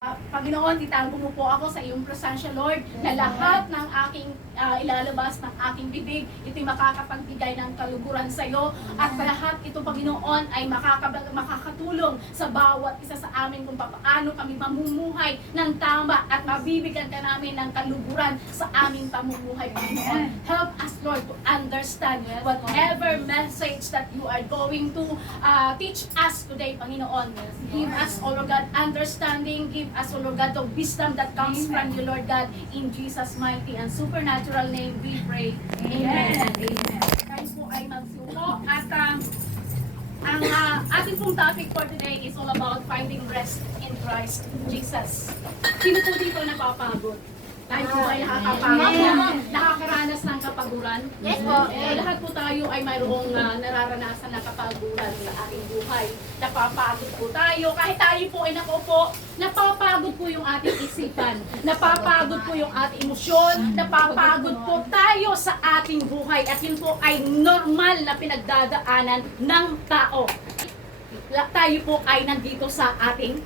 Panginoon, itago mo po ako sa iyong presensya, Lord, na lahat ng aking ilalabas ng aking bibig, ito'y makakapagbigay ng kaluguran sa iyo. At lahat ito, Panginoon, ay makakatulong sa bawat isa sa amin kung paano kami mamumuhay ng tama at mabibigyan ka namin ng kaluguran sa aming pamumuhay, Panginoon. Help us, Lord, to understand whatever message that you are going to teach us today, Panginoon. Give us, O Lord God, understanding. Give us, O Lord God, the wisdom that comes from you, Lord God. In Jesus' mighty and supernatural name we pray. Amen and amen. Tayo po ay magsuko. At ang ating pong topic for today is all about finding rest in Christ Jesus. Sino po dito napapagod? Tayo po ay nakakapagod, nakakaranas ng kapaguran. Yes po. Lahat po tayo ay mayroong nararanasan na kapaguran sa ating buhay. Napapagod po tayo. Kahit tayo po ay nakaupo, napapagod po yung ating isipan. Napapagod po yung ating emosyon. Napapagod po tayo sa ating buhay. At yun po ay normal na pinagdadaanan ng tao. Tayo po ay nandito sa ating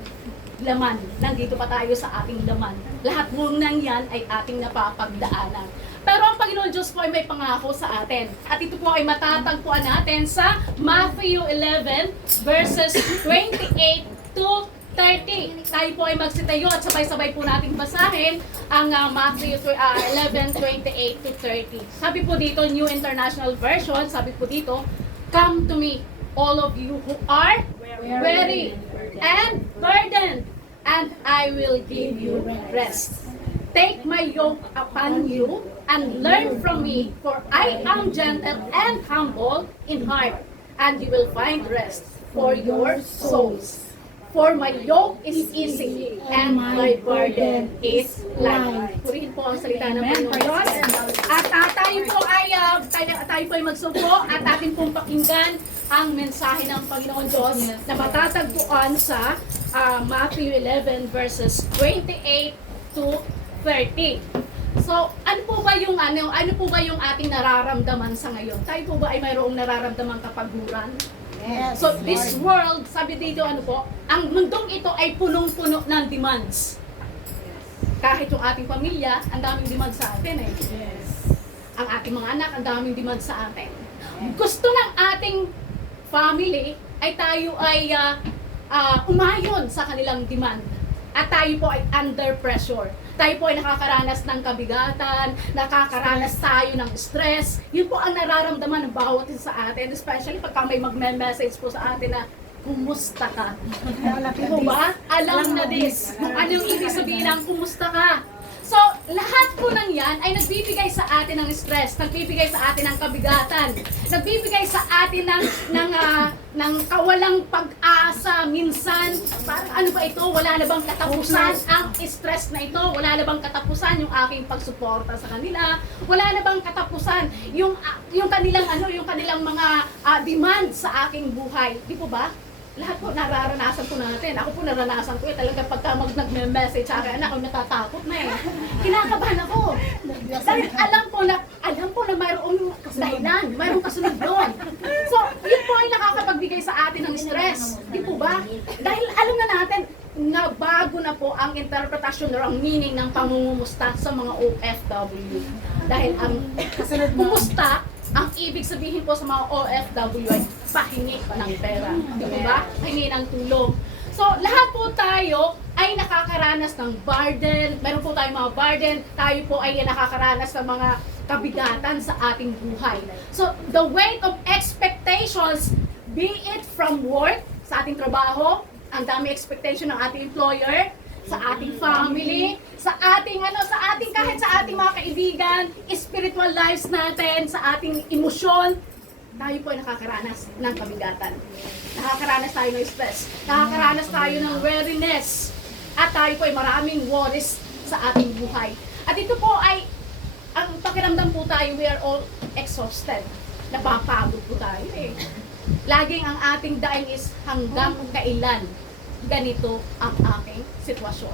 laman. Nandito pa tayo sa ating laman. Lahat po nang yan ay ating napapagdaanan. Pero ang Panginoon Diyos po ay may pangako sa atin. At ito po ay matatagpuan natin sa Matthew 11 verses 28 to 30. Tayo po ay magsitayo at sabay-sabay po nating basahin ang Matthew 11, 28 to 30. Sabi po dito, New International Version, sabi po dito, "Come to me, all of you who are weary and burdened, and I will give you rest. Take my yoke upon you and learn from me, for I am gentle and humble in heart, and you will find rest for your souls. For my yoke is easy and my burden is light." Purihin po ang salita ng Panginoon. At tayo po ay magsuko at atin pong pakinggan ang mensahe ng Panginoon Diyos na matatagpuan sa Matthew 11 verses 28 to 30. So, ano po ba yung ating nararamdaman sa ngayon? Tayo po ba ay mayroong nararamdamang kapaguran? Yes. So, this world, sabi dito ang mundong ito ay punong-puno ng demands. Kahit yung ating pamilya, ang daming demands sa atin eh. Yes. Ang ating mga anak, ang daming demands sa atin. Gusto ng ating family ay tayo ay umayon sa kanilang demand. At tayo po ay under pressure. Tayo po ay nakakaranas ng kabigatan, nakakaranas tayo ng stress. Yun po ang nararamdaman ng bawat isa sa atin, especially pagka may magme-message po sa atin na, "Kumusta ka?" Diba ba? Alam na this. Kung anong ibig sabihin ng kumusta ka. So, lahat po ng yan ay nagbibigay sa atin ng stress, nagbibigay sa atin ng kabigatan, nagbibigay sa atin ng kawalang pag-asa minsan. Parang ano ba ito? Wala na bang katapusan ang stress na ito? Wala na bang katapusan yung aking pagsuporta sa kanila? Wala na bang katapusan yung kanilang mga demand sa aking buhay? Di po ba? Lahat po nararanasan po natin. Ako po naranasan ko talaga pagka nagme-message sa akin, ako natatakot na eh. Kinakabahan ako. Dahil alam ko na mayroong dahilan, mayroong kasunod doon. So, yun po ay nakakapagbigay sa atin ng stress. Di po ba? Dahil alam na natin na bago na po ang interpretasyon or ang meaning ng pangungumusta sa mga OFW. Dahil ang kumusta, ang ibig sabihin po sa mga OFW ay pahingi ng pera. Di ba? Pahingi ng tulong. So, lahat po tayo ay nakakaranas ng burden. Meron po tayong mga burden. Tayo po ay nakakaranas ng mga kabigatan sa ating buhay. So, the weight of expectations, be it from work, sa ating trabaho, ang dami expectation ng ating employer, sa ating family, kahit sa ating mga kaibigan, spiritual lives natin, sa ating emosyon, tayo po ay nakakaranas ng kabigatan. Nakakaranas tayo ng stress, nakakaranas tayo ng weariness, at tayo po ay maraming worries sa ating buhay. At ito po ay, ang pakiramdam po tayo, we are all exhausted. Napapagod po tayo eh. Laging ang ating daing is hanggang kailan ganito ang aking sitwasyon.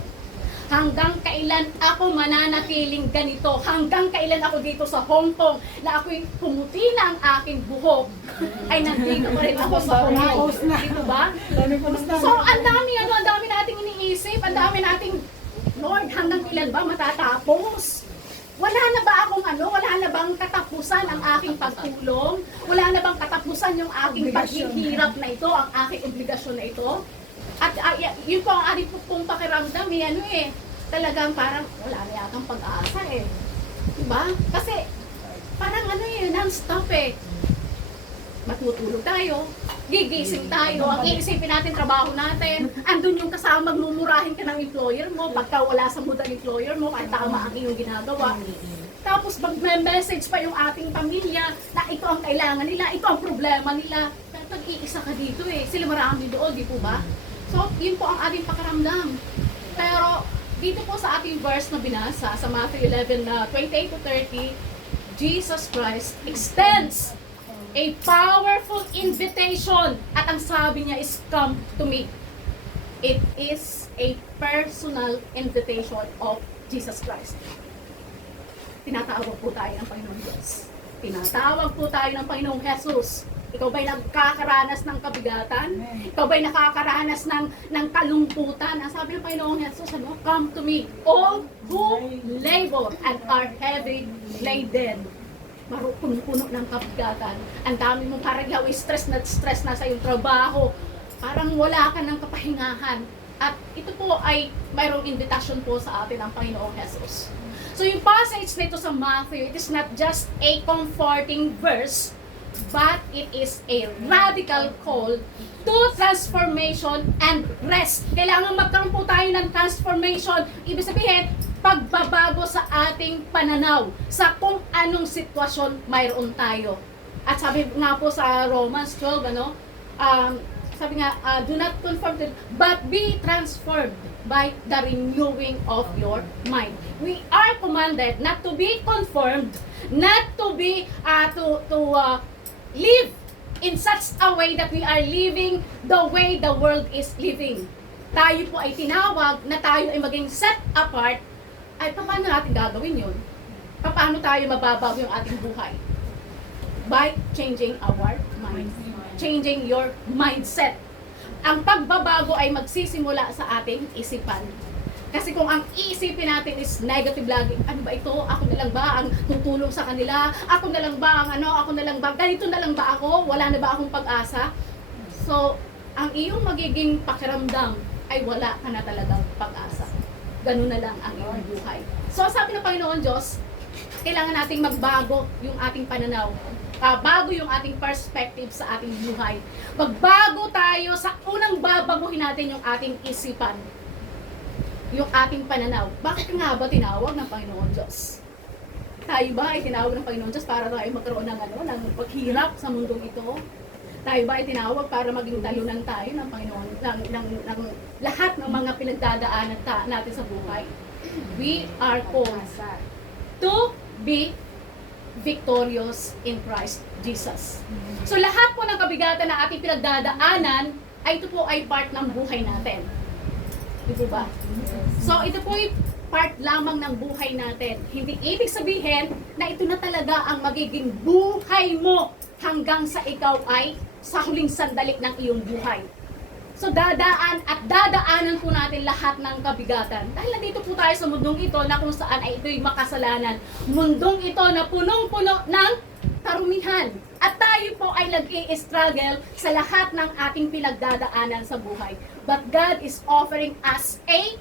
Hanggang kailan ako mananatiling ganito? Hanggang kailan ako dito sa Hong Kong na ako'y pumuti na ang aking buhok ay nandito pa rin ako sa Hong Kong. Dito ba? So, ang dami nating iniisip nag-iisip, ang dami nating, Lord, hanggang ilan ba matatapos? Wala na ba akong wala na bang katapusan ang aking pagtulong? Wala na bang katapusan yung aking paghihirap na ito, ang aking obligasyon na ito? At yun po ang aking pong pakiramdam, talagang parang wala na yatang pag-asa eh. Diba? Kasi parang non-stop eh. Matutulog tayo, gigising tayo, ang iisipin natin, trabaho natin, andun yung kasama, mumurahin ka ng employer mo, pagka wala sa mood ang employer mo, kahit tama ang iyong ginagawa. Tapos mag-message pa yung ating pamilya na ito ang kailangan nila, ito ang problema nila. Pag-iisa ka dito eh, sila marami doon, di po ba? So, yun po ang ating pakaramdam. Pero, dito po sa ating verse na binasa, sa Matthew 11, 28 to 30, Jesus Christ extends a powerful invitation. At ang sabi niya is, come to me. It is a personal invitation of Jesus Christ. Tinatawag po tayo ng Panginoong Diyos. Tinatawag po tayo ng Panginoong Jesus. Ikaw ba'y nagkakaranas ng kabigatan? Ikaw ba'y nakakaranas ng kalungkutan? Ang sabi ng Panginoong Jesus, come to me, all who labor and are heavy laden. Puno ng kabigatan. Ang dami mong parang stress na sa iyong trabaho. Parang wala ka ng kapahingahan. At ito po ay mayroong invitation po sa atin ng Panginoong Jesus. So yung passage nito sa Matthew, it is not just a comforting verse, but it is a radical call to transformation and rest. Kailangan magkaroon po tayo ng transformation. Ibig sabihin, pagbabago sa ating pananaw sa kung anong sitwasyon mayroon tayo. At sabi nga po sa Romans 12, sabi nga, do not conform to, but be transformed by the renewing of your mind. We are commanded not to be conformed, not to be, live in such a way that we are living the way the world is living. Tayo po ay tinawag na tayo ay maging set apart. Ay, paano natin gagawin yun? Paano tayo mababago yung ating buhay? By changing our mind. Changing your mindset. Ang pagbabago ay magsisimula sa ating isipan. Kasi kung ang iisipin natin is negative lagi, ano ba ito? Ako na lang ba ang tutulong sa kanila? Ako na lang ba ang Ako na lang ba? Ganito na lang ba ako? Wala na ba akong pag-asa? So, ang iyong magiging pakiramdam ay wala ka na talagang pag-asa. Ganun na lang ang iyong buhay. So, sabi ng Panginoon Diyos, kailangan nating magbago yung ating pananaw. Bago yung ating perspective sa ating buhay. Magbago tayo sa unang babaguhin natin yung ating isipan. Yung ating pananaw. Bakit nga ba tinawag ng Panginoon Diyos? Tayo ba ay tinawag ng Panginoon Diyos para tayo magkaroon ng paghirap sa mundong ito? Tayo ba ay tinawag para maging talunan tayo ng Panginoon, ng lahat ng mga pinagdadaanan natin sa buhay? We are called to be victorious in Christ Jesus. So lahat po ng kabigatan na ating pinagdadaanan, ay ito po ay part ng buhay natin. Di ba? So ito po ay part lamang ng buhay natin. Hindi ibig sabihin na ito na talaga ang magiging buhay mo hanggang sa ikaw ay sa huling sandali ng iyong buhay. So dadaanan po natin lahat ng kabigatan. Dahil nandito po tayo sa mundong ito na kung saan ay ito'y makasalanan. Mundong ito na punong-puno ng karumihan. At tayo po ay nag-i-struggle sa lahat ng ating pinagdadaanan sa buhay. But God is offering us a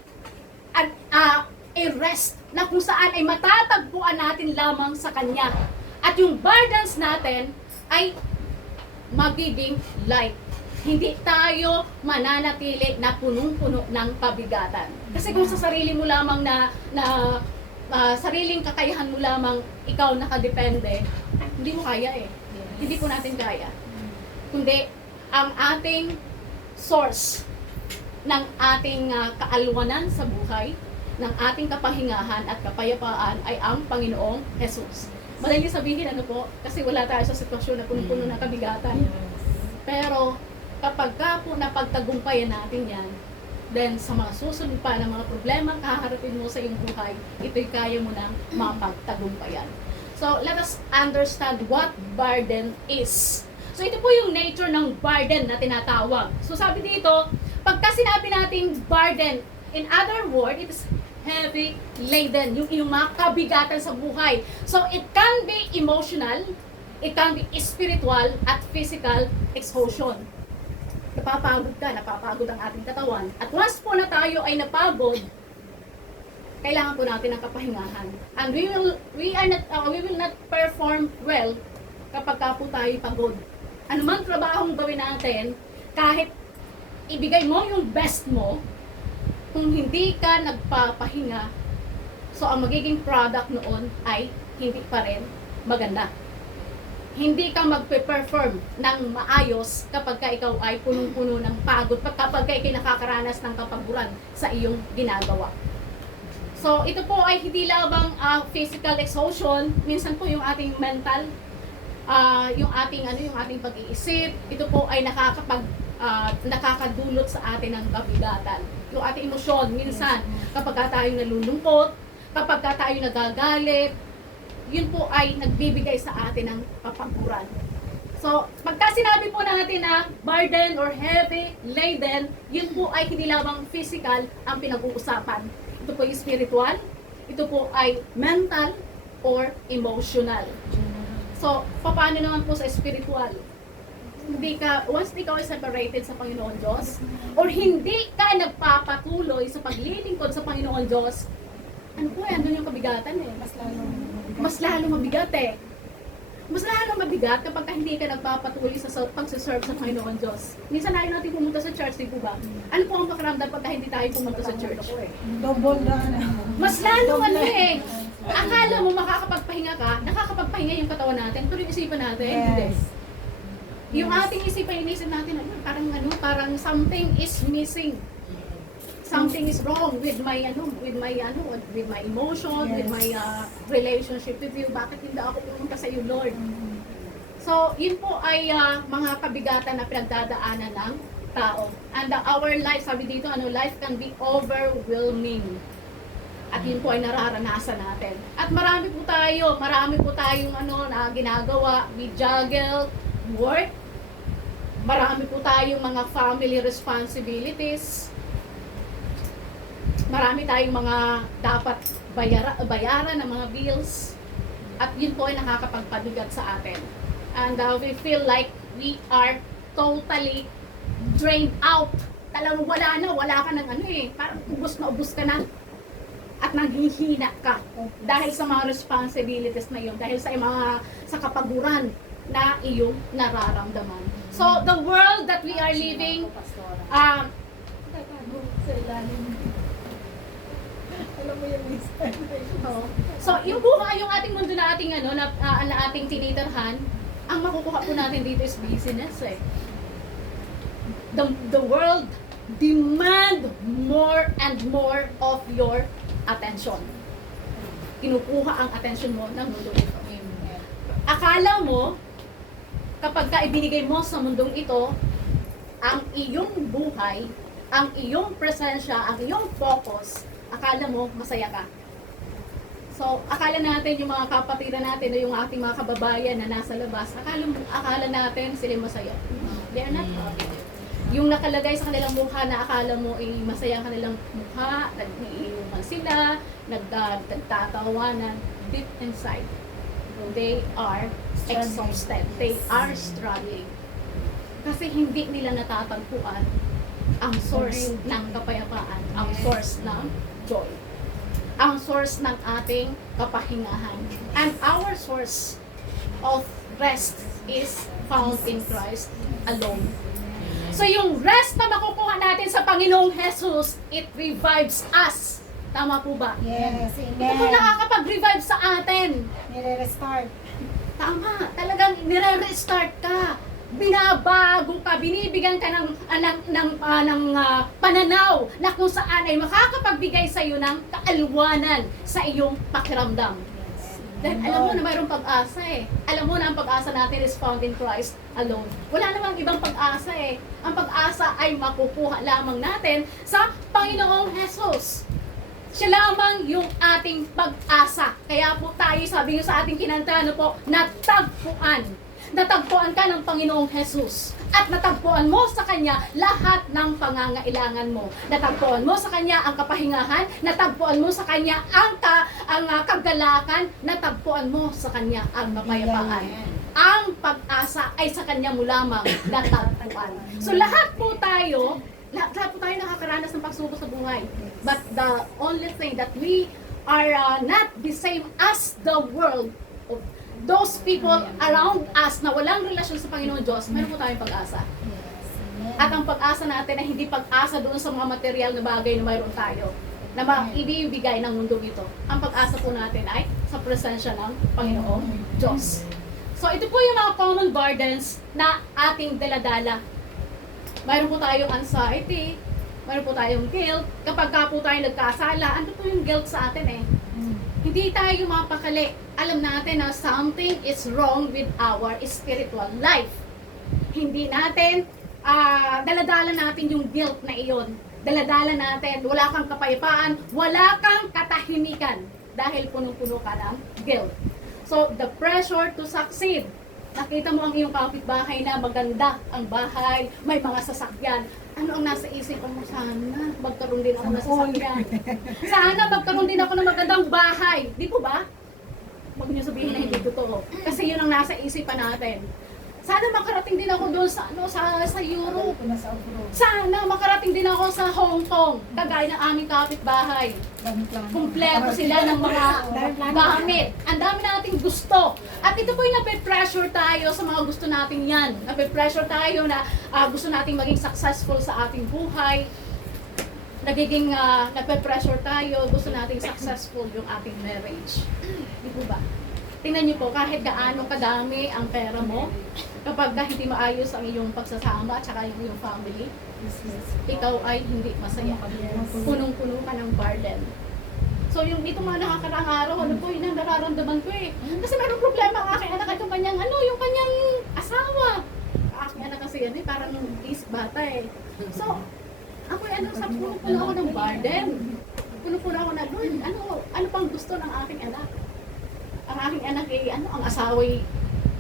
rest na kung saan ay matatagpuan natin lamang sa Kanya. At yung burdens natin ay magiging light. Hindi tayo mananatili na punong-puno ng kabigatan. Kasi kung sa sarili mo lamang sariling kakayahan mo lamang ikaw nakadepende, hindi mo kaya eh. Hindi po natin kaya. Kundi ang ating source ng ating kaalwanan sa buhay, ng ating kapahingahan at kapayapaan ay ang Panginoong Jesus. Madali sabihin kasi wala tayo sa sitwasyon na punong-puno ng kabigatan. Pero kapag po napagtagumpayan natin yan, then sa mga susunod pa ng mga problema kaharapin mo sa iyong buhay, ito'y kaya mo nang mapagtagumpayan. So, let us understand what burden is. So, ito po yung nature ng burden na tinatawag. So, sabi dito, pagka sinabi natin burden, In other words, it is heavy laden, yung iyong mga kabigatan sa buhay. So, it can be emotional, it can be spiritual, at physical exhaustion. Napapagod ka, napapagod ang ating katawan. At once po na tayo ay napagod, kailangan po natin ng kapahingahan. And we will not perform well kapag ka po tayo pagod. Ano man trabahong gawin natin, kahit ibigay mo yung best mo, kung hindi ka nagpapahinga, so ang magiging product noon ay hindi pa rin maganda. Hindi ka magpe-perform ng maayos kapag ka ikaw ay punong-puno ng pagod, kapag ka ikay nakakaranas ng kapaguran sa iyong ginagawa. So ito po ay hindi labang physical exhaustion, minsan po yung ating mental, yung ating pag-iisip, ito po ay nakakadulot sa atin ng kabigatan. Yung ating emosyon, minsan, kapag tayo nalulungkot, kapag tayo nagagalit, yun po ay nagbibigay sa atin ng kapaguran. So, pagka sinabi po natin na burden or heavy laden, yun po ay hindi lamang physical ang pinag-uusapan. Ito po ay spiritual, ito po ay mental or emotional. So, paano naman po sa spiritual? Once ikaw ay separated sa Panginoon Diyos, or hindi ka nagpapatuloy sa paglilingkod sa Panginoon Diyos, ano po yan, doon yung kabigatan eh. Mas lalo mabigat eh. Mas lalo mabigat kapag hindi ka nagpapatuloy sa pagsiserve sa Panginoon Diyos. Minsan ayaw natin pumunta sa church, di po ba? Ano po ang pakiramdam pagka hindi tayo pumunta sa church? Double na. Mas lalo eh. Akala mo makakapagpahinga ka, nakakapagpahinga yung katawan natin, pero yung isipan natin, hindi. Yung ating isipan, inisip natin, parang something is missing. Something is wrong with my emotion, with my relationship with you. Bakit hindi ako pumunta sa iyo, Lord? So, yun po ay mga kabigatan na pinagdadaanan ng tao. And our life, sabi dito, life can be overwhelming. At yun po ay nararanasan natin. At marami po tayong na ginagawa. We juggle work. Marami po tayong mga family responsibilities. Marami tayong mga dapat bayaran ng mga bills. At yun po ay nakakapagpabigat sa atin. And we feel like we are totally drained out. Talagang wala ka ng parang ubos ka na. At naghihina ka dahil sa mga responsibilities na yun, dahil sa kapaguran na iyong nararamdaman. So, the world that we are living, so, yung buhay, yung ating mundo na ating tinitirhan, ang makukuha po natin dito is business eh. The world demand more and more of your attention. Kinukuha ang attention mo ng mundo ito. Akala mo, kapag ka ibinigay mo sa mundong ito, ang iyong buhay, ang iyong presensya, ang iyong focus, akala mo masaya ka. So, akala natin yung mga kapatiran natin o yung ating mga kababayan na nasa labas, akala natin sila masaya. They are not happy. Yung nakalagay sa kanilang mukha na akala mo ay masaya ang kanilang mukha, nag-iinuman sila, nagtatawanan, deep inside, they are exhausted. They are struggling. Kasi hindi nila natatagpuan ang source ng kapayapaan, ang source ng joy, ang source ng ating kapahingahan. And our source of rest is found in Christ alone. So yung rest na makukuha natin sa Panginoong Jesus, it revives us. Tama po ba? Yes, Ito po nakakapag-revive sa atin. Nire-restart. Tama, talagang nire-restart ka. Binabago ka, binibigyan ka ng pananaw na kung saan ay makakapagbigay sa iyo ng kaalwanan sa iyong pakiramdam. Dahil alam mo na mayroong pag-asa eh. Alam mo na ang pag-asa natin is found in Christ alone. Wala namang ibang pag-asa eh. Ang pag-asa ay makukuha lamang natin sa Panginoong Jesus. Siya lamang yung ating pag-asa. Kaya po tayo, sabi nyo sa ating kinanta, natagpuan. natagpuan ka ng Panginoong Jesus. At natagpuan mo sa Kanya lahat ng pangangailangan mo. Natagpuan mo sa Kanya ang kapahingahan, natagpuan mo sa Kanya ang kagalakan, natagpuan mo sa Kanya ang kapayapaan. Ang pag-asa ay sa Kanya mo lamang natagpuan. So lahat po tayo nakakaranas ng pagsubok sa buhay. But the only thing that we are not the same as the world, of those people around us na walang relasyon sa Panginoon Diyos, meron po tayong pag-asa. At ang pag-asa natin ay hindi pag-asa doon sa mga material na bagay na mayroon tayo na ibibigay ng mundo ito. Ang pag-asa po natin ay sa presensya ng Panginoong Diyos. So ito po yung mga common burdens na ating daladala. Mayroon po tayong anxiety, mayroon po tayong guilt. Kapag ka po tayo nagkasala, ano po yung guilt sa atin eh? Hindi tayo mapakali. Alam natin na something is wrong with our spiritual life. Hindi natin, daladala natin yung guilt na iyon. Daladala natin, wala kang kapayapaan, wala kang katahimikan dahil punong-puno ka ng guilt. So, the pressure to succeed. Nakita mo ang iyong kapitbahay na maganda ang bahay, may mga sasakyan. Ano ang nasa isip mo? Sana magkaroon din ako ng sasakyan. Sana magkaroon din ako ng magandang bahay. Di po ba? Huwag niyo sabihin na hindi totoo. Kasi yun ang nasa isipan natin. Sana makarating din ako doon sa Europe. Sana makarating din ako sa Hong Kong. Kagaya ng aming kapitbahay. Kumpleto sila ng mga gamit. Ang dami nating gusto. At ito po yung nape-pressure tayo sa mga gusto natin yan. Nape-pressure tayo na gusto nating maging successful sa ating buhay. Nape-pressure tayo, gusto nating successful yung ating marriage. Di po ba? Tingnan niyo po, kahit gaano kadami ang pera mo, kapag hindi maayos ang iyong pagsasama at saka yung iyong family, ikaw ay hindi masaya. Punong-puno ka ng burden. So yung ito mga nakakaraang araw, ano po yun ang nararamdaman ko eh. Kasi mayroong problema ang aking anak at yung kanyang asawa. Aking anak kasi yan eh, parang is bata eh. So, ako sa puno-puno ako ng burden. Puno-puno ako na, Lord, ano pang gusto ng aking anak? Ang aking anak ay, ang asawa ay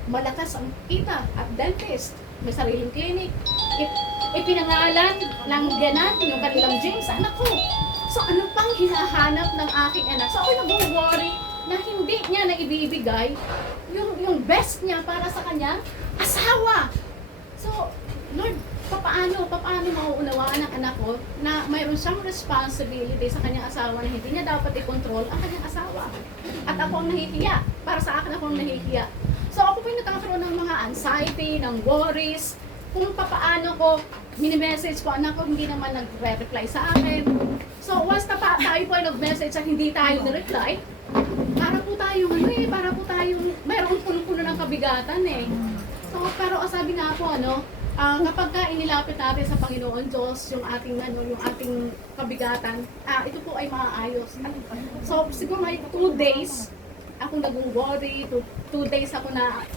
malakas ang kita at dentist. May sariling clinic. Ipinangalan ng ganan yung kanilang gym sa anak ko. So ano pang hinahanap ng aking anak? So ako nag-worry na hindi niya na ibibigay yung best niya para sa kanyang asawa. So, Lord, paano mauunawaan ng anak ko na mayroon siyang responsibility sa kanyang asawa na hindi niya dapat i-control ang kanyang asawa. At ako ang nahihiya. Para sa akin ako ang nahihiya. So ako po yung nagkakaroon ng mga anxiety, ng worries, kung paano ko mini-message ko anak ko, hindi naman nagre-reply sa akin. So once tayo po ay nag-message at hindi tayo na-reply, para po tayong mayroong puno-puno ng kabigatan eh. So pero sabi nga po kapag inilapit natin sa Panginoon Diyos yung ating kabigatan, ito po ay maaayos. So siguro may 2 days akong nag-worry, 2 days ako na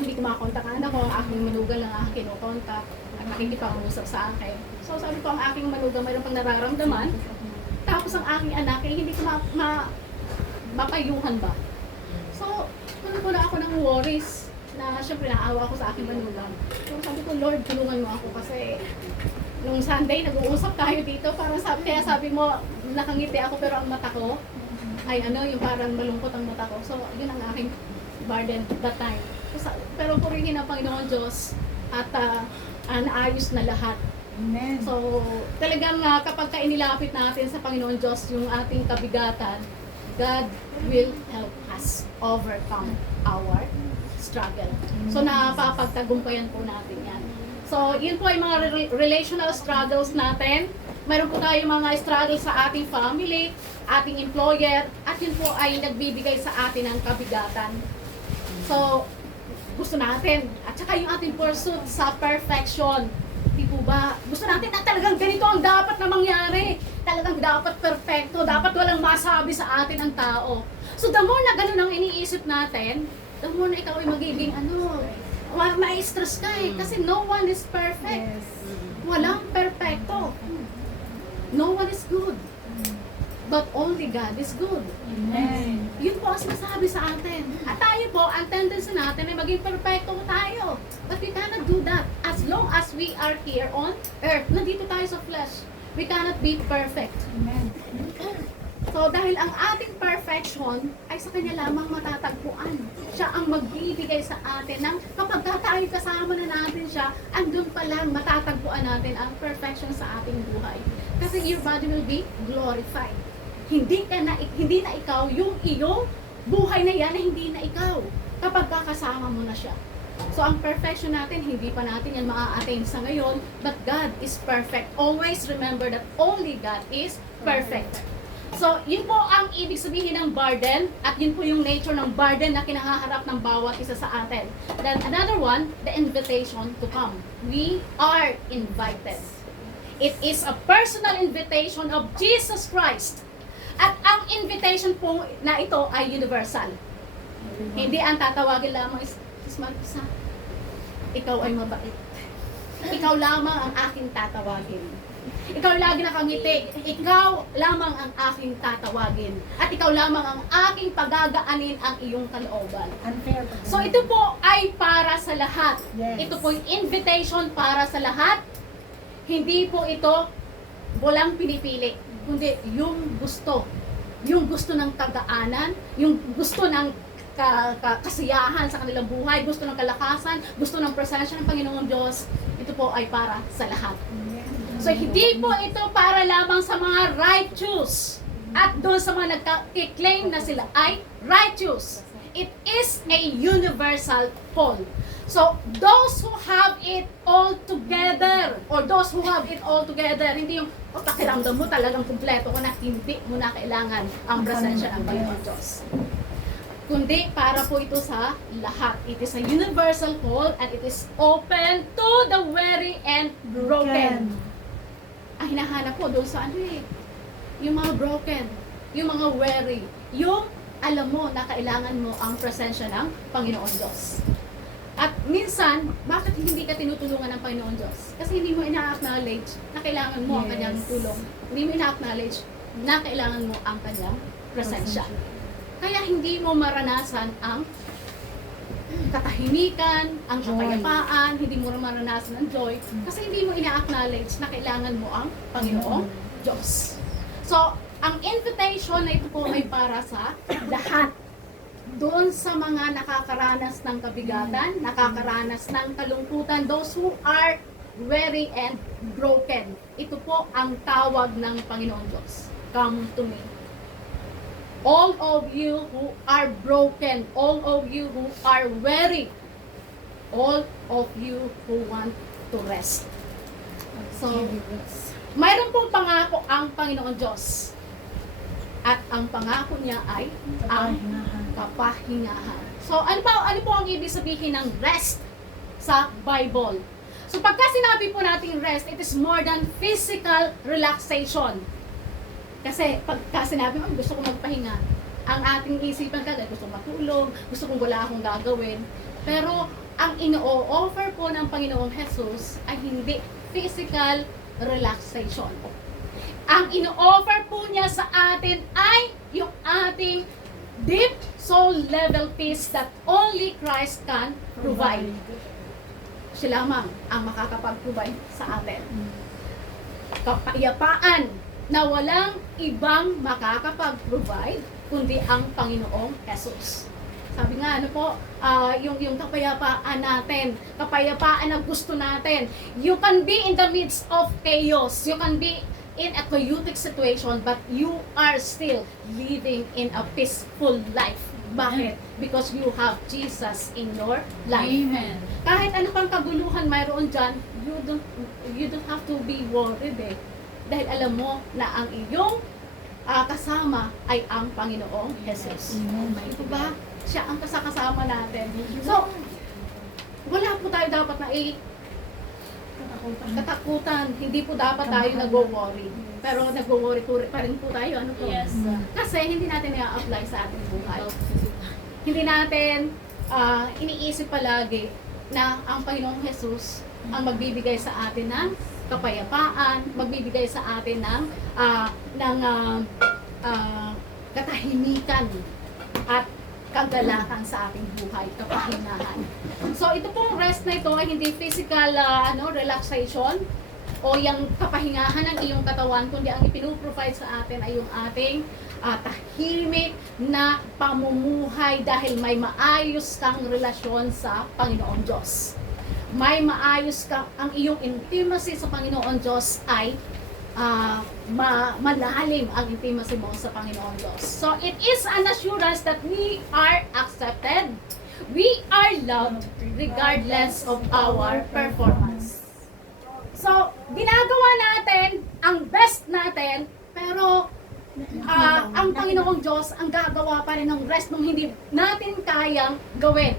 hindi ko makakontak ang anak ko, ang aking manugang lang aking kinukontak at nakikipag-usap sa akin. So sabi ko, ang aking manugang mayroon pang nararamdaman, tapos ang aking anak ay hindi ko mapayuhan ba. So, puno na ako ng worries na syempre naawa ako sa aking manugang. So sabi ko, Lord, tulungan mo ako kasi nung Sunday nag-uusap tayo dito, parang sabi mo, nakangiti ako pero ang mata ko ay yung parang malungkot ang mata ko. So, yun ang aking burden that time. Pero purihin ang Panginoon Diyos at naayos na lahat. Amen. So, talagang kapag inilapit natin sa Panginoon Diyos yung ating kabigatan, God will help us overcome our struggle. So, napapagtagumpayan po natin yan. So, yun po ay mga relational struggles natin. Mayroon po tayo mga struggles sa ating family, ating employer, at yun po ay nagbibigay sa atin ng kabigatan. So, gusto natin, at saka yung ating pursuit sa perfection. Di po ba? Gusto natin na talagang ganito ang dapat na mangyari. Talagang dapat perfecto, dapat walang masabi sa atin ang tao. So, the more na ganun ang iniisip natin, the more na ikaw ay magiging ma-stress ka eh. Kasi no one is perfect. Walang perfecto. No one is good. but only God is good. Amen. Yun po ang sinasabi sa atin. At tayo po, ang tendency natin ay maging perfecto tayo. But we cannot do that. As long as we are here on earth, nandito tayo sa flesh, we cannot be perfect. Amen. So, dahil ang ating perfection ay sa Kanya lamang matatagpuan. Siya ang magbibigay sa atin ng kapag tayo kasama na natin siya, andun pa lang matatagpuan natin ang perfection sa ating buhay. Kasi your body will be glorified. Hindi na ikaw yung iyong buhay na yan na hindi na ikaw kapag kakasama mo na siya. So, ang perfection natin, hindi pa natin yan maa-attain sa ngayon, but God is perfect. Always remember that only God is perfect. So, yun po ang ibig sabihin ng burden at yun po yung nature ng burden na kinahaharap ng bawat isa sa atin. Then another one, the invitation to come. We are invited. It is a personal invitation of Jesus Christ. At ang invitation po na ito ay universal. Hindi ang tatawagin lamang is Marisa, ikaw ay mabait. Ikaw lamang ang aking tatawagin. Ikaw lagi nakangiti. Ikaw lamang ang aking tatawagin. At ikaw lamang ang aking pagagaanin ang iyong kalooban. Unfair. So ito po ay para sa lahat. Yes. Ito po yung invitation para sa lahat. Hindi po ito walang pinipili. Kundi yung gusto. Yung gusto ng kagaanan. Yung gusto ng kasiyahan sa kanilang buhay. Gusto ng kalakasan. Gusto ng presensya ng Panginoong Diyos. Ito po ay para sa lahat. So, hindi po ito para lamang sa mga righteous. At doon sa mga nagka-claim na sila ay righteous. It is a universal call. So, those who have it all together, or those who have it all together, hindi yung pakiramdam mo talagang kumpleto ka na, hindi mo na kailangan ang presensya ng Panginoon Diyos. Kundi para po ito sa lahat. It is a universal call and it is open to the weary and broken. Ang hinahanap ko doon sa yung mga broken, yung mga weary, yung alam mo na kailangan mo ang presensya ng Panginoon Diyos. At minsan, bakit hindi ka tinutulungan ng Panginoon Diyos? Kasi hindi mo ina-acknowledge na kailangan mo ang kanyang tulong. Hindi mo ina-acknowledge na kailangan mo ang kanyang presensya. Kaya hindi mo maranasan ang katahimikan, ang kapayapaan, hindi mo maranasan ang joy, kasi hindi mo ina-acknowledge na kailangan mo ang Panginoong Diyos. So, ang invitation na ito po ay para sa lahat. Doon sa mga nakakaranas ng kabigatan, nakakaranas ng kalungkutan, those who are weary and broken. Ito po ang tawag ng Panginoong Diyos. Come to me. All of you who are broken, all of you who are weary, all of you who want to rest. So, mayroon pong pangako ang Panginoon Diyos. At ang pangako niya ay ang kapahingahan. So, ano po ang ibig sabihin ng rest sa Bible? So, pagka sinabi po natin rest, it is more than physical relaxation. Kasi pagka sinabi mo, gusto ko magpahinga, ang ating isipan kagad, gusto matulog, gusto kong wala akong gagawin. Pero ang ino-offer po ng Panginoong Jesus ay hindi physical relaxation. Ang ino-offer po niya sa atin ay yung ating deep soul level peace that only Christ can provide. Siya lamang ang makakapag-provide sa atin. Kapayapaan na walang ibang makakapag-provide kundi ang Panginoong Jesus. Sabi nga, yung kapayapaan natin, kapayapaan na gusto natin. You can be in the midst of chaos. You can be in a chaotic situation, but you are still living in a peaceful life. Bakit? Because you have Jesus in your life. Amen. Kahit ano pang kaguluhan mayroon dyan, you don't have to be worried dahil alam mo na ang iyong kasama ay ang Panginoong Jesus. Ito ba? Siya ang kasama natin. So, wala po tayo dapat na katakutan. Hindi po dapat tayo nag-worry. Pero nag-worry pa rin po tayo. Ano po? Yes. Kasi hindi natin i-apply sa ating buhay. Hindi natin iniisip palagi na ang Panginoong Jesus ang magbibigay sa atin ng kapayapaan, magbibigay sa atin ng katahimikan at kagalakan sa ating buhay, kapahinahan. So ito pong rest na ito ay hindi physical relaxation o yung kapahingahan ng iyong katawan, kundi ang ipinuprovide sa atin ay yung ating tahimik na pamumuhay dahil may maayos kang relasyon sa Panginoon Diyos. May maayos kang, ang iyong intimacy sa Panginoon Diyos ay malalim ang intimacy mo sa Panginoon Diyos. So it is an assurance that we are accepted, we are loved regardless of our performance. So ginagawa natin ang best natin, pero ang Panginoong Diyos ang gagawa pa rin ng rest nung hindi natin kayang gawin.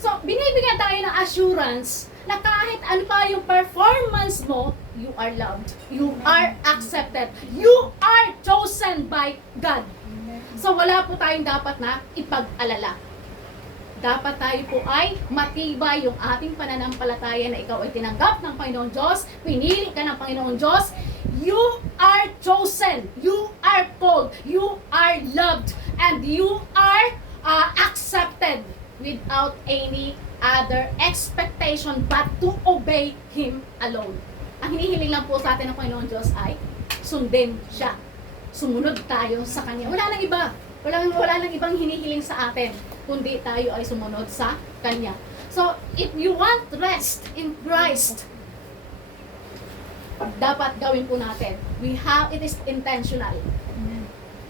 So binibigyan tayo ng assurance na kahit ano pa yung performance mo, you are loved, you are accepted, you are chosen by God. So wala po tayong dapat na ipag-alala. Dapat tayo po ay matibay yung ating pananampalataya na ikaw ay tinanggap ng Panginoon Diyos, pinili ka ng Panginoon Diyos, you are chosen, you are called, you are loved, and you are accepted without any other expectation but to obey Him alone. Ang hinihiling lang po sa atin ng Panginoon Diyos ay sundin siya. Sumunod tayo sa Kanya. Wala nang iba. Wala nang ibang hinihiling sa atin, kundi tayo ay sumunod sa Kanya. So, if you want rest in Christ, dapat gawin po natin. It is intentional.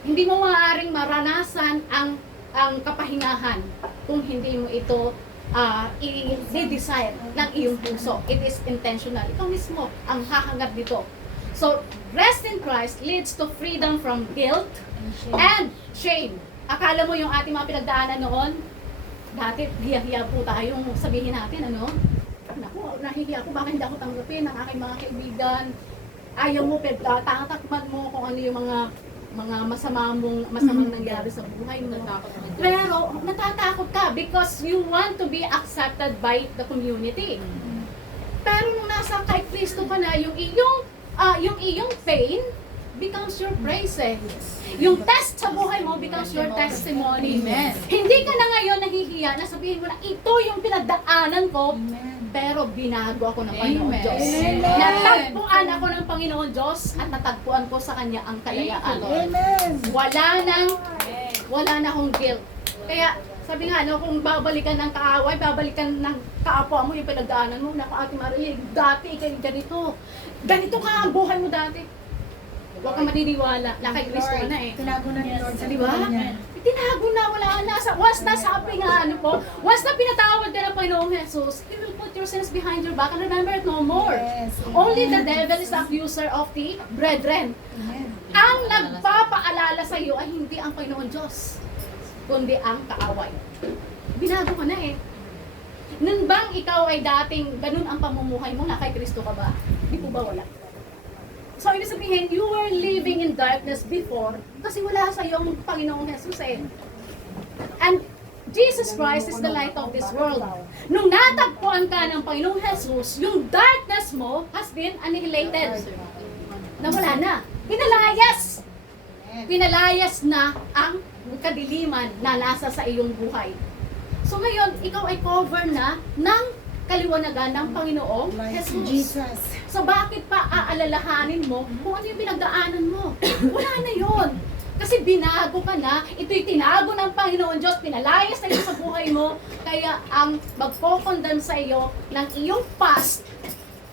Hindi mo maaaring maranasan ang kapahingahan kung hindi mo ito i-desire ng iyong puso. It is intentional. Ikaw mismo ang hahangad dito. So, rest in Christ leads to freedom from guilt and shame. Akala mo yung ating mga pinagdaanan noon, dati hiya-hiya po tayong sabihin natin, naku, nahihiya ako, baka hindi ako tanggapin ng aking mga kaibigan. Ayaw mo, tatakman mo kung ano yung mga masamang nangyari sa buhay mo. Pero natatakot ka because you want to be accepted by the community. Pero nung nasa kay Kristo ka na, yung iyong pain becomes your praise. Yung test sa buhay mo becomes your testimony. Amen. Hindi ka na ngayon nahihiya na sabihin mo na ito yung pinagdaanan ko, pero binago ako ng Panginoon Amen. Diyos. Amen. Natagpuan ako ng Panginoon Diyos at natagpuan ko sa Kanya ang kalayaan. Amen. Wala na akong guilt. Kaya sabi nga, kung babalikan ng kaaway, babalikan ng kaapwa mo yung pinagdaanan mo, naku Ate Marie, dati ikay ganito ka ang buhay mo dati. Huwag kang maniniwala. Na kay Kristo ka na eh. Tinago na ni Lord sa Di ba? likod niya. Tinago na, wala na. Once na sabi nga, once na pinatawad ka ng Panginoong Jesus, He will put your sins behind your back and remember it no more. Yes. Only the devil is the accuser of the brethren. Amen. Ang nagpapaalala sa iyo ay hindi ang Panginoon Diyos, kundi ang kaaway. Binago ka na eh. Nun bang ikaw ay dating ganun ang pamumuhay mo, na kay Kristo ka ba? Di po ba wala? So, ibig sabihin, you were living in darkness before kasi wala sa iyo ang Panginoong Jesus eh. And Jesus Christ is the light of this world. Nung natagpuan ka ng Panginoong Jesus, yung darkness mo has been annihilated. Nawala na. Pinalayas. Pinalayas na ang kadiliman na nasa sa iyong buhay. So ngayon, ikaw ay cover na ng kaliwanagan ng Panginoong Jesus. Jesus. So bakit pa aalalahanin mo kung ano yung pinagdaanan mo? Wala na yon. Kasi binago ka na, ito'y tinago ng Panginoon Diyos, pinalayas na ito sa buhay mo, kaya ang magpo-condemn sa iyo ng iyong past,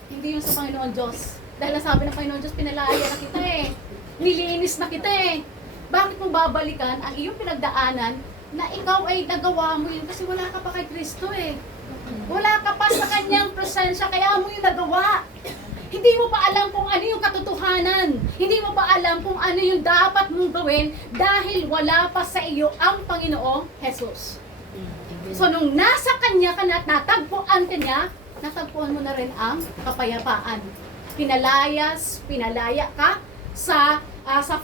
hindi yun sa Panginoon Diyos. Dahil nasabi ng Panginoon Diyos, pinalaya na kita eh. Nilinis na kita eh. Bakit mo babalikan ang iyong pinagdaanan na ikaw ay nagawa mo yun kasi wala ka pa kay Kristo eh. Wala ka pa sa Kanyang presensya, kaya mo yung nagawa. Hindi mo pa alam kung ano yung katotohanan. Hindi mo pa alam kung ano yung dapat mong gawin dahil wala pa sa iyo ang Panginoong Jesus. So nung nasa Kanya ka na at natagpuan ka niya, natagpuan mo na rin ang kapayapaan. Pinalaya ka sa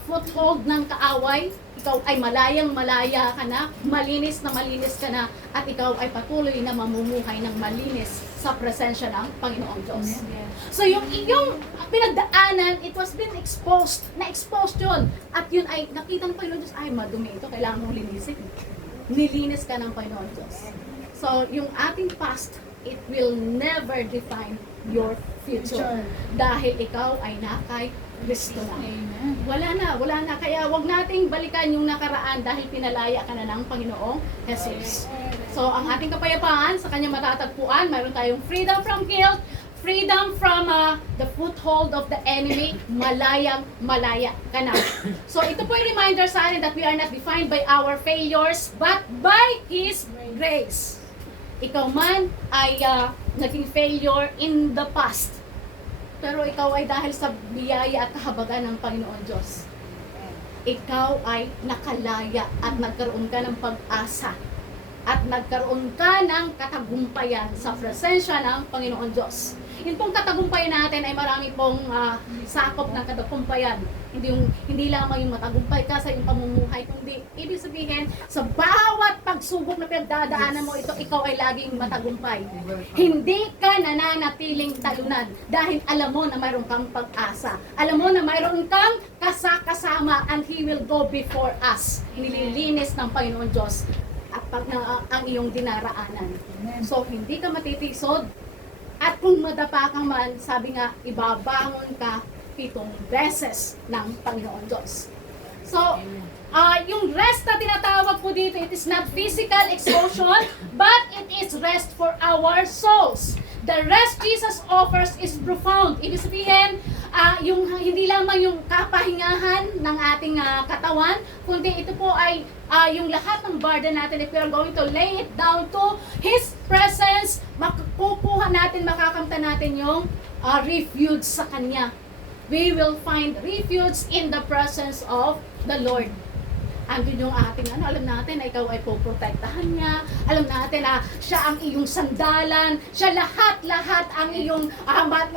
foothold ng kaaway, ikaw ay malayang-malaya ka na, malinis na malinis ka na, at ikaw ay patuloy na mamumuhay ng malinis sa presensya ng Panginoong Diyos. So yung iyong pinagdaanan, it was been exposed, na-exposed yun. At yun ay, nakita ng Panginoong Diyos, ay madumi ito, kailangan mong linisin. Nilinis ka ng Panginoong Diyos. So yung ating past, it will never define your future. Dahil ikaw ay nakay Kristo na. Wala na. Kaya wag nating balikan yung nakaraan dahil pinalaya ka na ng Panginoong Jesus. So, ang ating kapayapaan sa kanya matatagpuan, mayroon tayong freedom from guilt, freedom from the foothold of the enemy, malaya ka na. So, ito po yung reminder sa atin that we are not defined by our failures, but by His grace. Ikaw man ay naging failure in the past, pero ikaw ay dahil sa biyaya at kahabagan ng Panginoon Diyos, ikaw ay nakalaya at nagkaroon ka ng pag-asa at nagkaroon ka ng katagumpayan sa presensya ng Panginoon Diyos. Yun pong katagumpayan natin ay marami pong sakop ng katagumpayan. Hindi lamang yung matagumpay ka sa iyong pamumuhay, kundi ibig sabihin, sa bawat pagsubok na pinagdadaanan mo, ikaw ay laging matagumpay. Hindi ka nananatiling talunan dahil alam mo na mayroon kang pag-asa. Alam mo na mayroon kang kasama and He will go before us. Nililinis ng Panginoon Diyos at ang iyong dinaraanan. So, hindi ka matitisod. At kung madapa ka man, sabi nga, ibabangon ka 7 beses ng Panginoon Diyos. So, yung rest na tinatawag po dito, it is not physical exhaustion, but it is rest for our souls. The rest Jesus offers is profound. Ibig sabihin, hindi lamang yung kapahingahan ng ating katawan, kundi ito po ay yung lahat ng burden natin, if we are going to lay it down to His presence, makukuha natin, makakamta natin yung refuge sa Kanya. We will find refuge in the presence of the Lord. Andun yung ating, alam natin na ikaw ay poprotektahan niya. Alam natin na siya ang iyong sandalan. Siya lahat-lahat ang iyong,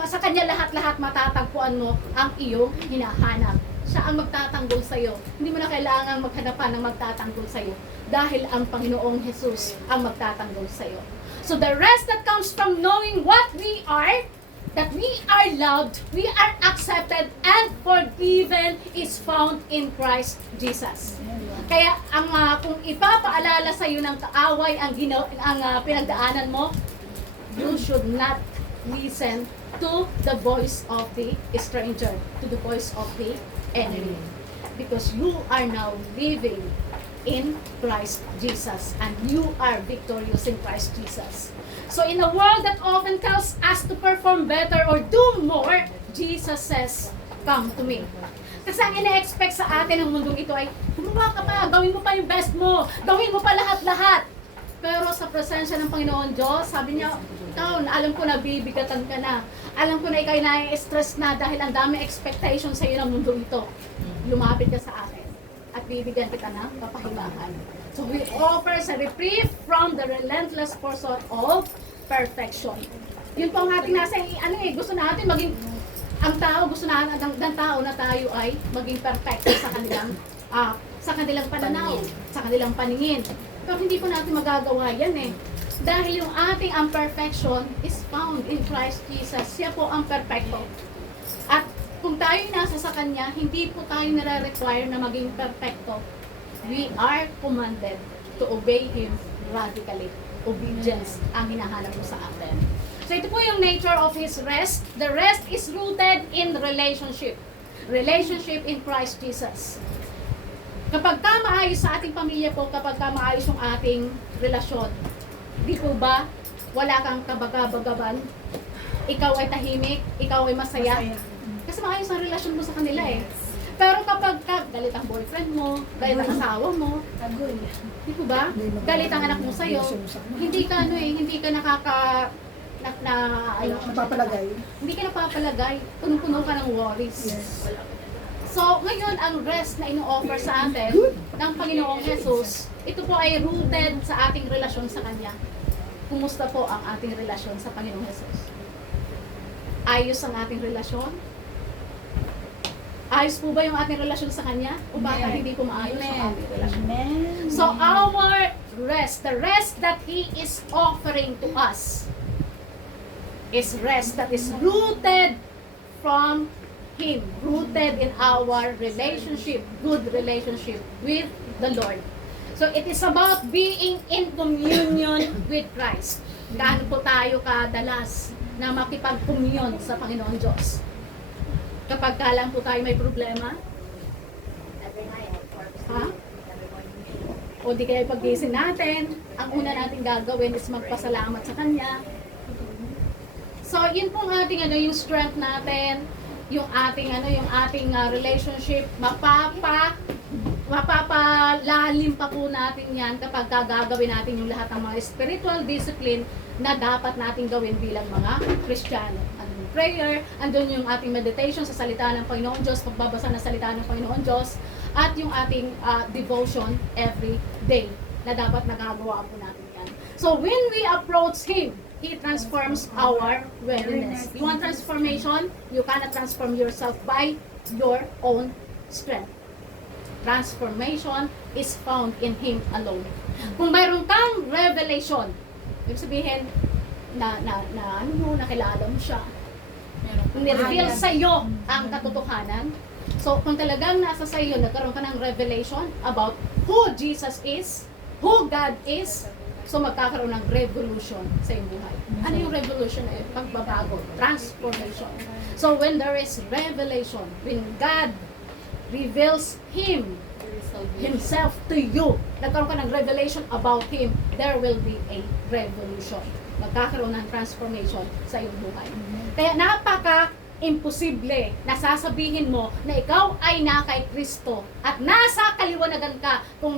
sa kanya lahat-lahat matatagpuan mo ang iyong hinahanap. Siya ang magtatanggol sa iyo. Hindi mo na kailangang maghanapan ng magtatanggol sa iyo. Dahil ang Panginoong Jesus ang magtatanggol sa iyo. So the rest that comes from knowing what we are, that we are loved, we are accepted, and forgiven is found in Christ Jesus. Kaya kung ipapaalala sa iyo ng kaaway ang pinagdaanan mo, you should not listen to the voice of the stranger, to the voice of the enemy. Because you are now living in Christ Jesus, and you are victorious in Christ Jesus. So in a world that often tells us to perform better or do more, Jesus says, come to me. Kasi ang ina-expect sa atin ng mundong ito ay, gumawa ka pa, gawin mo pa yung best mo, gawin mo pa lahat-lahat. Pero sa presensya ng Panginoon Diyos, sabi niya, ikaw, alam ko na bibigatan ka na. Alam ko na ikaw na-stress na dahil ang dami expectation sa iyo ng mundong ito. Lumapit ka sa akin at bibigyan kita ng kapahingahan. So we offer a reprieve from the relentless pursuit of perfection. Yun po ang ating nasa, gusto natin maging, ang tao, gusto natin, ang tao na tayo ay maging perfecto sa kanilang pananaw, sa kanilang paningin. Pero hindi po natin magagawa yan Dahil yung ating imperfection is found in Christ Jesus. Siya po ang perfecto. At kung tayo nasa sa Kanya, hindi po tayo nare-require na maging perfecto. We are commanded to obey Him radically. Obedience ang hinahanap mo sa atin. So ito po yung nature of His rest. The rest is rooted in relationship. Relationship in Christ Jesus. Kapag ka maayos sa ating pamilya po, kapag ka maayos yung ating relasyon, di po ba wala kang kabagabagaban? Ikaw ay tahimik, ikaw ay masaya. Kasi maayos ang relasyon mo sa kanila Pero kapag galit ang boyfriend mo, galit ang asawa mo, di po ba? Galit ang anak mo sa'yo, hindi ka hindi ka Napapalagay. Hindi ka napapalagay, punong-puno ka ng worries. So, ngayon, ang rest na ino-offer sa atin ng Panginoong Jesus, ito po ay rooted sa ating relasyon sa Kanya. Kumusta po ang ating relasyon sa Panginoong Jesus? Ayos ang ating relasyon? Ayos po ba yung ating relasyon sa Kanya? O baka Amen. hindi po maayos ang ating relasyon? Amen. So our rest, the rest that He is offering to us, is rest that is rooted from Him, rooted in our relationship, good relationship with the Lord. So it is about being in communion with Christ. Gaano po tayo kadalas na makipag-communion sa Panginoon Diyos? Kapag ka lang po tayo may problema, ha? O di kaya pag-gising natin, ang una natin gagawin is magpasalamat sa Kanya. So, yun pong ating yung strength natin, yung ating relationship, mapapalalim pa po natin yan kapag gagawin natin yung lahat ng mga spiritual discipline na dapat natin gawin bilang mga Kristiyano. Andun yung prayer, andun yung ating meditation sa salita ng Panginoon Diyos, pagbabasa ng salita ng Panginoon Diyos, at yung ating devotion every day na dapat nagagawa po natin yan. So, when we approach Him, He transforms our weariness. You want transformation? You cannot transform yourself by your own strength. Transformation is found in Him alone. Kung mayroon kang revelation, ibig sabihin nakilala mo siya, ni-reveal sa iyo ang katotohanan. So, kung talagang nasa sa iyo, nagkaroon ka ng revelation about who Jesus is, who God is, so magkakaroon ng revolution sa iyong buhay. Ano yung revolution? Pagbabago, transformation. So, when there is revelation, when God reveals Himself to you, nagkaroon ka ng revelation about Him, there will be a revolution. Magkakaroon ng transformation sa iyong buhay. Kaya napaka-imposible na sasabihin mo na ikaw ay na kay Kristo at nasa kaliwanagan ka kung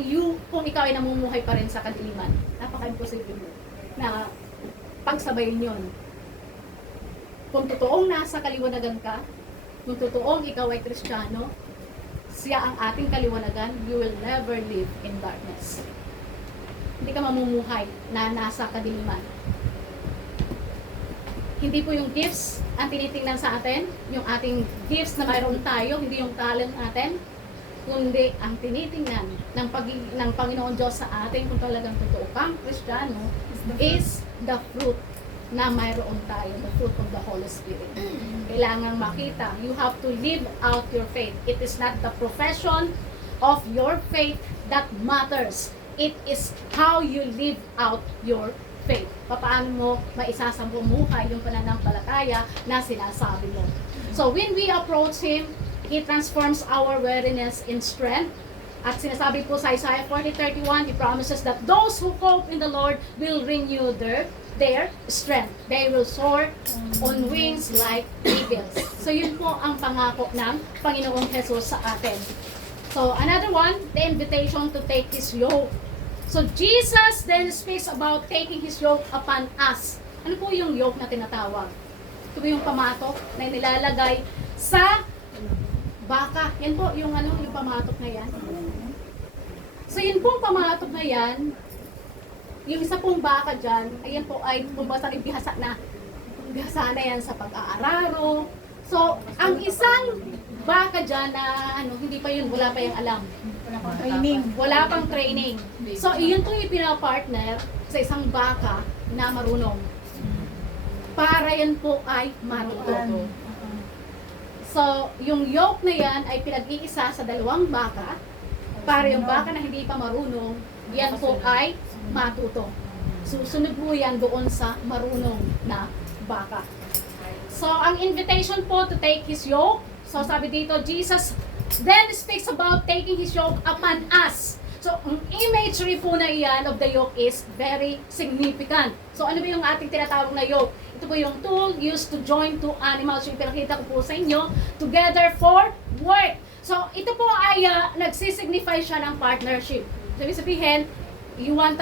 ikaw ay namumuhay pa rin sa kadiliman. Napaka-imposible mo na pagsabayin yun. Kung totoong nasa kaliwanagan ka, kung totoong ikaw ay Kristiyano, siya ang ating kaliwanagan, you will never live in darkness. Hindi ka mamumuhay na nasa kadiliman. Hindi po yung gifts ang tinitingnan sa atin, yung ating gifts na mayroon tayo, hindi yung talent natin, kundi ang tinitingnan ng Panginoon Diyos sa atin kung talagang totoo kang Kristiyano is the fruit na mayroon tayo, the fruit of the Holy Spirit. Kailangan makita, you have to live out your faith. It is not the profession of your faith that matters. It is how you live out your faith. Paano mo maisasabuhay yung pananampalataya na sinasabi mo. So when we approach Him, He transforms our weariness in strength. At sinasabi po sa Isaiah 40:31, He promises that those who hope in the Lord will renew their strength. They will soar on wings like eagles. So yun po ang pangako ng Panginoong Jesus sa atin. So another one, the invitation to take His yoke. So Jesus then speaks about taking His yoke upon us. Ano po yung yoke na tinatawag? Ito po yung pamatok na nilalagay sa baka. Yan po yung yung pamatok na yan. So yun pong pamatok na yan, yung isa pong baka dyan, ayan po ay bumasa ng bihasa na yan sa pag-aararo. So, ang isang baka dyan na hindi pa yun, wala pa yung alam. Wala pang training. So, iyon po yung pinapartner sa isang baka na marunong. Para yan po ay matuto. So, yung yoke na yan ay pinag-iisa sa dalawang baka. Para yung baka na hindi pa marunong, yan po ay matuto. Susunod po yan doon sa marunong na baka. So, ang invitation po to take His yoke. So, sabi dito, Jesus then speaks about taking His yoke upon us. So, ang imagery po na iyan of the yoke is very significant. So, ano ba yung ating tinatawag na yoke? Ito po yung tool used to join two animals. Yung pinakita ko po sa inyo, together for work. So, ito po ay nagsisignify siya ng partnership. So, ibig sabihin, you want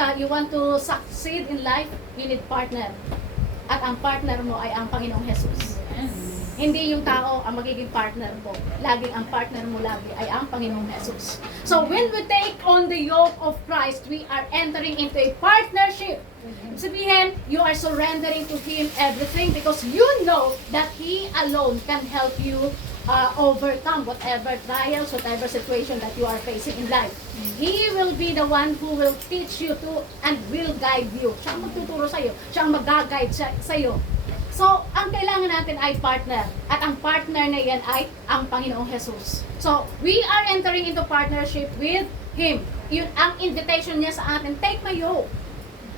to succeed in life, you need partner. At ang partner mo ay ang Panginoong Jesus. Hindi yung tao ang magiging partner mo. Laging ang partner mo lagi ay ang Panginoong Jesus. So when we take on the yoke of Christ, we are entering into a partnership. Sabihin, you are surrendering to Him everything because you know that He alone can help you overcome whatever trials, whatever situation that you are facing in life. He will be the one who will teach you to and will guide you. Siya ang magtuturo sa'yo. Siya ang mag-guide sa'yo. So, ang kailangan natin ay partner. At ang partner na yan ay ang Panginoong Jesus. So, we are entering into partnership with Him. Yun ang invitation niya sa atin. Take my yoke.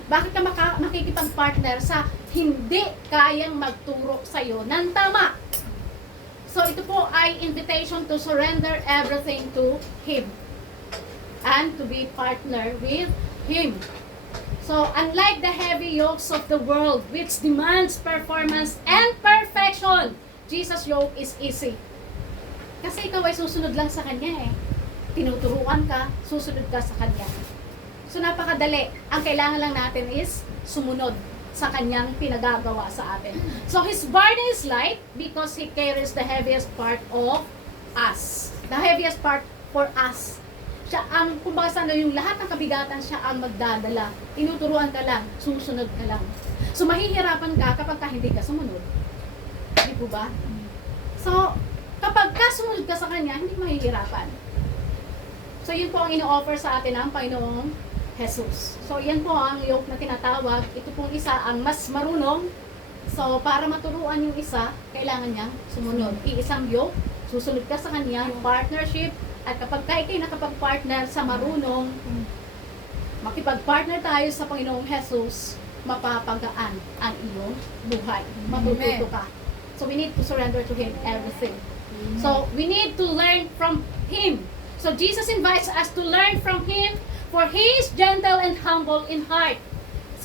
Bakit ka makikipag-partner sa hindi kayang magturo sa'yo ng tama? So, ito po ay invitation to surrender everything to Him. And to be partner with Him. So, unlike the heavy yokes of the world, which demands performance and perfection, Jesus' yoke is easy. Kasi ikaw ay susunod lang sa Kanya eh. Tinuturuan ka, susunod ka sa Kanya. So, napakadali. Ang kailangan lang natin is sumunod sa Kanyang pinagagawa sa atin. So, His burden is light because He carries the heaviest part of us. The heaviest part for us. Siya ang, kumbaga sana yung lahat ng kabigatan, siya ang magdadala. Tinuturuan ka lang, susunod ka lang. So, mahihirapan ka kapag ka hindi ka sumunod. Hindi po ba? So, kapag ka sumunod ka sa Kanya, hindi mahihirapan. So, yun po ang ino-offer sa atin ng Panginoong Jesus. So, yan po ang yoke na tinatawag. Ito pong isa ang mas marunong. So, para maturuan yung isa, kailangan niya sumunod. Iisang yoke, susunod ka sa Kanya, yung partnership. At kapag kayo nakapag-partner sa marunong, makipag-partner tayo sa Panginoong Jesus, mapapagaan ang iyong buhay. Matututo ka. So, we need to surrender to Him everything. So, we need to learn from Him. So, Jesus invites us to learn from Him, for He is gentle and humble in heart.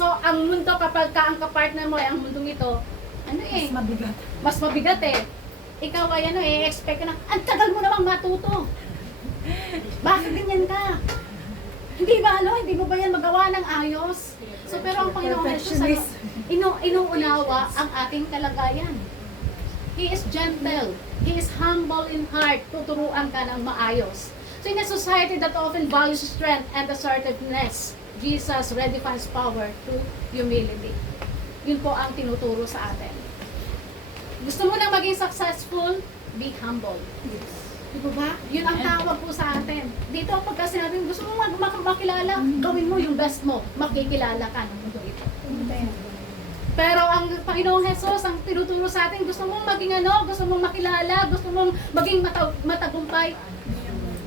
So, ang mundo kapag ka ang kapartner mo ay ang mundong ito, ano eh? Mas mabigat. Mas mabigat eh. Ikaw ay ano eh, expect ka na, ang tagal mo namang matuto. Bakit ganyan ka? Hindi ba hindi mo ba yan magawa ng ayos? So, pero ang Panginoon Jesus, inuunawa ang ating kalagayan. He is gentle. He is humble in heart. Tuturuan ka ng maayos. So in a society that often values strength and assertiveness, Jesus redefines power to humility. Yun po ang tinuturo sa atin. Gusto mo na maging successful? Be humble. Di ba? Yun ang tawag po sa atin. Dito pagka sinabi, gusto mo makilala, gawin mo yung best mo. Makikilala ka ng mundo ito. Pero ang Panginoong Jesus, ang tinuturo sa atin, gusto mong maging gusto mong makilala, gusto mong maging matagumpay,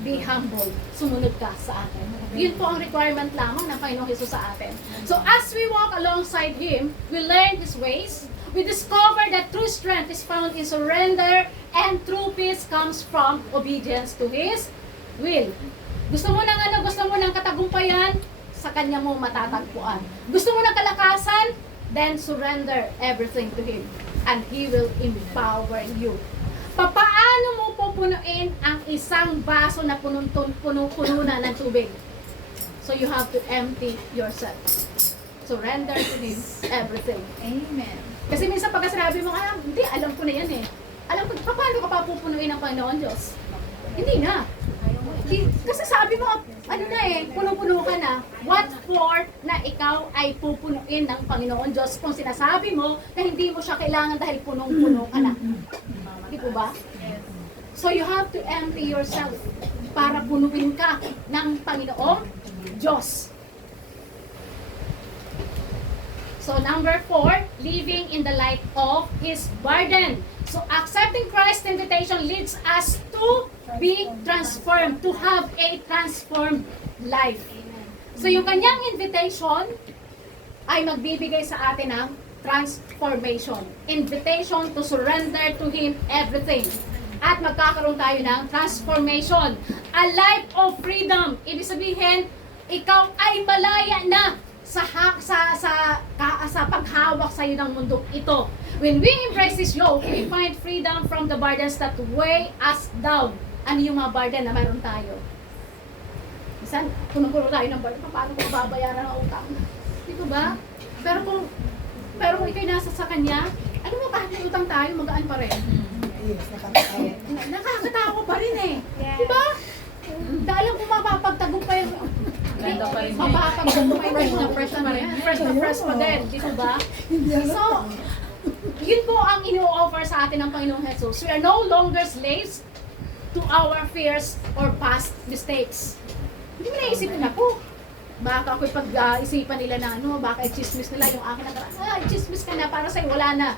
be humble. Sumunod ka sa atin. Yun po ang requirement lamang ng Panginoong Jesus sa atin. So as we walk alongside Him, we learn His ways, we discover that true strength is found in surrender, and true peace comes from obedience to His will. Gusto mo ng katagumpayan, sa Kanya mo matatagpuan. Gusto mo ng kalakasan, then surrender everything to Him, and He will empower you. Paano mo pupunuin ang isang baso na puno na ng tubig? So you have to empty yourself. Surrender to Him everything. Amen. Kasi minsan pagka sinabi mo, hindi, alam ko na yan eh. Alam ko, paano ka pa pupunuin ng Panginoon Diyos? Hindi na. Kasi sabi mo, puno-puno ka na. What for na ikaw ay pupunuin ng Panginoon Diyos kung sinasabi mo na hindi mo siya kailangan dahil punong-puno ka na? Di po ba? So you have to empty yourself para punuin ka ng Panginoong Diyos. So number 4, living in the light of His burden. So accepting Christ's invitation leads us to be transformed, to have a transformed life. So yung kanyang invitation ay magbibigay sa atin ng transformation. Invitation to surrender to Him everything. At magkakaroon tayo ng transformation. A life of freedom. Ibig sabihin, ikaw ay malaya na sa paghawak sa iyo ng mundo ito. When we embrace this yoke, we find freedom from the burdens that weigh us down. Ano yung mga burden na mayroon tayo? Minsan, puno-puno tayo ng burden, paano kung babayaran ang utang? Dito ba? Pero kung ikay nasa sa Kanya, ano mo, kahit may utang tayo, magaan pa rin. Yes, nakakatawa. Nakakatawa pa rin eh. Diba? Dahil kung mapapagtagumpay, Ganda pa rin. mapapagtagumpay, fresh na fresh pa rin. Fresh na fresh pa din. Dito ba? Hindi So, Yun po ang ino-offer sa atin ng Panginoong Jesus. We are no longer slaves to our fears or past mistakes. Hindi mo naisipin ako. Baka ako'y pag-isipan nila na baka i-chismis nila yung akin na i-chismis ka na para sa'yo, wala na.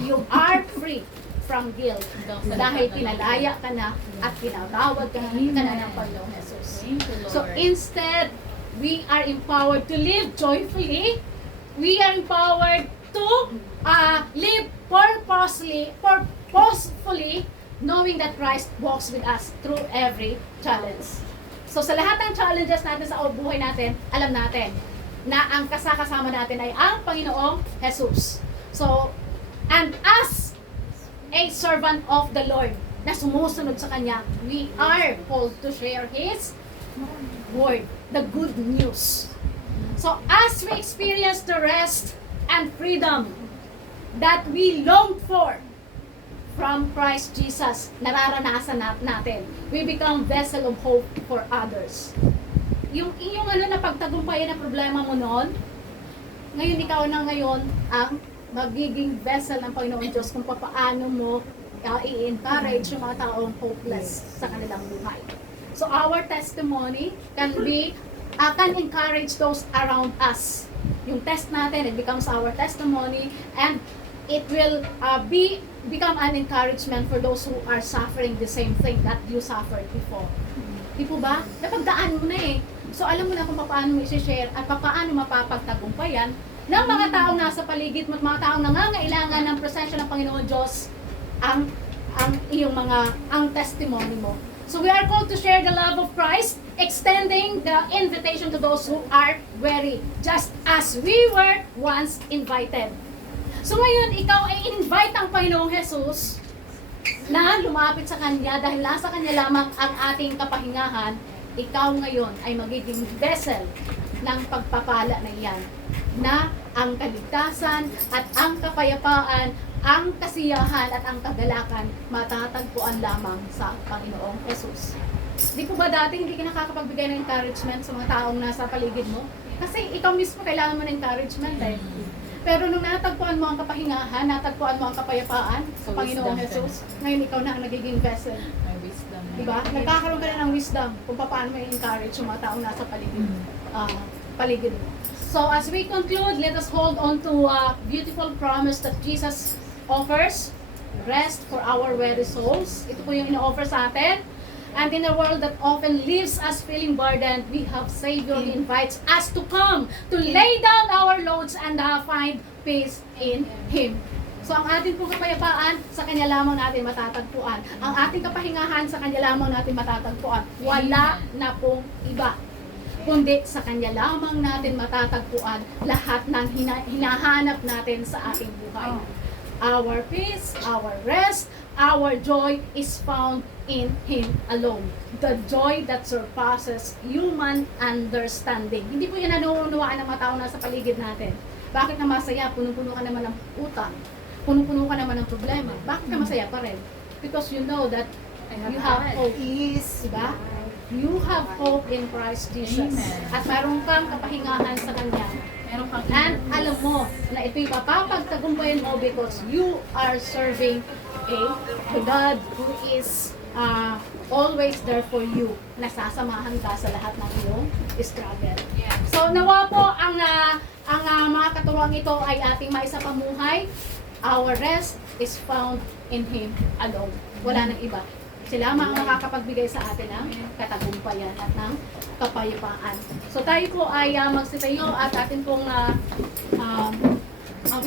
You are free from guilt dahil pinalaya ka na at pinatawad ka na ng Panginoong Jesus. Thank you, Lord. So instead, we are empowered to live joyfully. We are empowered to live purposefully, knowing that Christ walks with us through every challenge. So sa lahat ng challenges natin sa buhay natin, alam natin na ang kasama natin ay ang Panginoong Jesus. So, and as a servant of the Lord na sumusunod sa Kanya, we are called to share His word, the good news. So as we experience the rest and freedom that we long for from Christ Jesus, nararanasan natin. We become vessel of hope for others. Yung na pagtagumpayan na problema mo noon, ngayon ikaw na ngayon ang magiging vessel ng Panginoon Diyos kung paano mo i-encourage yung mga taong hopeless sa kanilang buhay. So our testimony can encourage those around us. Yung test natin, it becomes our testimony, and it will become an encouragement for those who are suffering the same thing that you suffered before. Di po ba? Napagdaan mo na eh. So alam mo na kung paano mo i-share at paano mapapagtagumpayan ng mga taong nasa paligid mo at mga taong nangangailangan ng presensya ng Panginoon Diyos ang testimony mo. So we are called to share the love of Christ, extending the invitation to those who are weary, just as we were once invited. So ngayon, ikaw ay invite ang Panginoong Jesus na lumapit sa Kanya dahil nasa Kanya lamang ang ating kapahingahan. Ikaw ngayon ay magiging vessel ng pagpapala na iyan, na ang kaligtasan at ang kapayapaan, ang kasiyahan at ang kagalakan matatagpuan lamang sa Panginoong Jesus. Di po ba dati hindi ka nakakapagbigay ng encouragement sa mga taong nasa paligid mo? Kasi ikaw mismo kailangan mo ng encouragement eh. Pero nung natagpuan mo ang kapahingahan, natagpuan mo ang kapayapaan sa So, Panginoong wisdom, Jesus, ngayon ikaw na ang nagiging vessel. May wisdom. Diba? Nagkakaroon ka na ng wisdom kung paano mo i-encourage yung mga taong nasa paligid mo. So as we conclude, let us hold on to a beautiful promise that Jesus offers, rest for our weary souls. Ito po yung ino-offer sa atin. And in a world that often leaves us feeling burdened, we have Savior who invites us to come, to lay down our loads and find peace in Him. So ang ating pong kapayapaan, sa Kanya lamang natin matatagpuan. Ang ating kapahingahan, sa Kanya lamang natin matatagpuan. Wala na pong iba, kundi sa Kanya lamang natin matatagpuan lahat ng hinahanap natin sa ating buhay. Our peace, our rest, our joy is found in Him alone. The joy that surpasses human understanding. Hindi po yan nanuunawaan ng mga tao nasa paligid natin. Bakit na masaya? Punong-puno ka naman ng utang. Punong-puno ka naman ng problema. Bakit ka masaya pa rin? Because you know that you have hope. Diba? You have hope in Christ Jesus. Amen. At mayroon kang kapahingahan sa Kanya. Meron kang And alam mo na ito'y mapapagtagumpayan mo because you are serving a God who is always there for you. Nasasamahan ka sa lahat ng iyong struggle. So nawa po ang mga katuruan ito ay ating maisapamuhay. Our rest is found in Him alone. Wala nang iba. Sila ang makakapagbigay sa atin ng katagumpayan at ng kapayapaan. So tayo po ay magsitayo at atin pong awitin po